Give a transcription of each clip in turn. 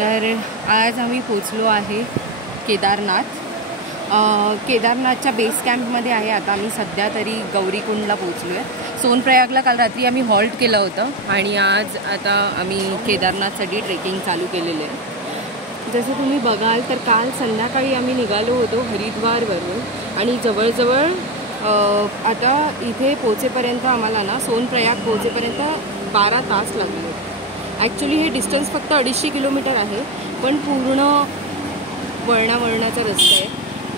तर आज आम्ही पोचलो आहे केदारनाथ. केदारनाथच्या बेस कॅम्पमध्ये आहे. आता आम्ही सध्या तरी गौरीकुंडला पोचलो आहे. सोनप्रयागला काल रात्री आम्ही हॉल्ट केलं होतं आणि आज आता आम्ही केदारनाथसाठी ट्रेकिंग चालू केलेलं आहे. जसं तुम्ही बघाल तर काल संध्याकाळी आम्ही निघालो होतो हरिद्वारवरून आणि जवळजवळ आता इथे पोचेपर्यंत आम्हाला ना सोनप्रयाग पोचेपर्यंत 12 तास लागले. ॲक्च्युली हे डिस्टन्स फक्त 250 किलोमीटर आहे, पण पूर्ण वळणाचा रस्ता आहे.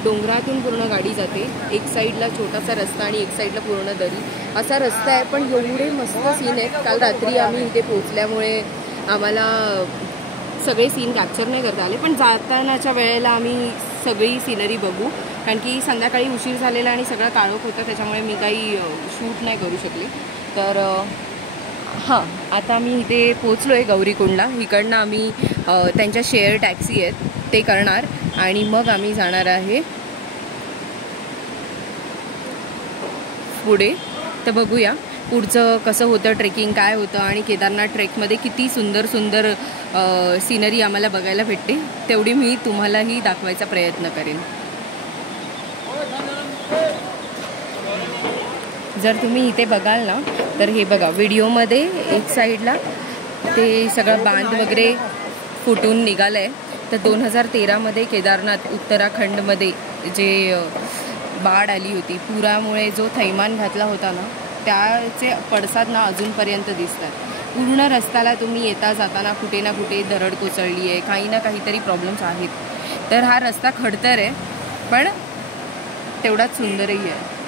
डोंगरातून पूर्ण गाडी जाते. एक साईडला छोटासा रस्ता आणि एक साईडला पूर्ण दरी असा रस्ता आहे. पण एवढे मस्त सीन आहेत. काल रात्री आम्ही इथे पोचल्यामुळे आम्हाला सगळे सीन कॅप्चर नाही करता आले, पण जातानाच्या वेळेला आम्ही सगळी सिनरी बघू, कारण की संध्याकाळी उशीर झालेला आणि सगळं काळोख होतं, त्याच्यामुळे मी काही शूट नाही करू शकले. तर हां, आता आम्ही इथे पोचलो आहे गौरीकुंडला. इकडनं आम्ही त्यांच्या शेअर टॅक्सी आहेत ते करणार आणि मग आम्ही जाणार आहे पुढे. तर बघूया पुढचं कसं होतं, ट्रेकिंग काय होतं आणि केदारनाथ ट्रेकमध्ये किती सुंदर सुंदर सिनरी आम्हाला बघायला भेटते, तेवढी मी तुम्हालाही दाखवायचा प्रयत्न करेन. जर तुम्ही इथे बघाल ना तर हे बघा, व्हिडिओमध्ये एक साईडला ते सगळं बांध वगैरे फुटून निघालं आहे. तर 2013मध्ये केदारनाथ उत्तराखंडमध्ये जे बाढ आली होती, पुरामुळे जो थैमान घातला होता ना, त्याचे पडसाद ना अजूनपर्यंत दिसतात. पूर्ण रस्त्याला तुम्ही येता जाताना कुठे ना कुठे दरड कोसळली आहे, काही ना काहीतरी प्रॉब्लेम्स आहेत. तर हा रस्ता खडतर आहे, पण तेवढाच सुंदरही आहे.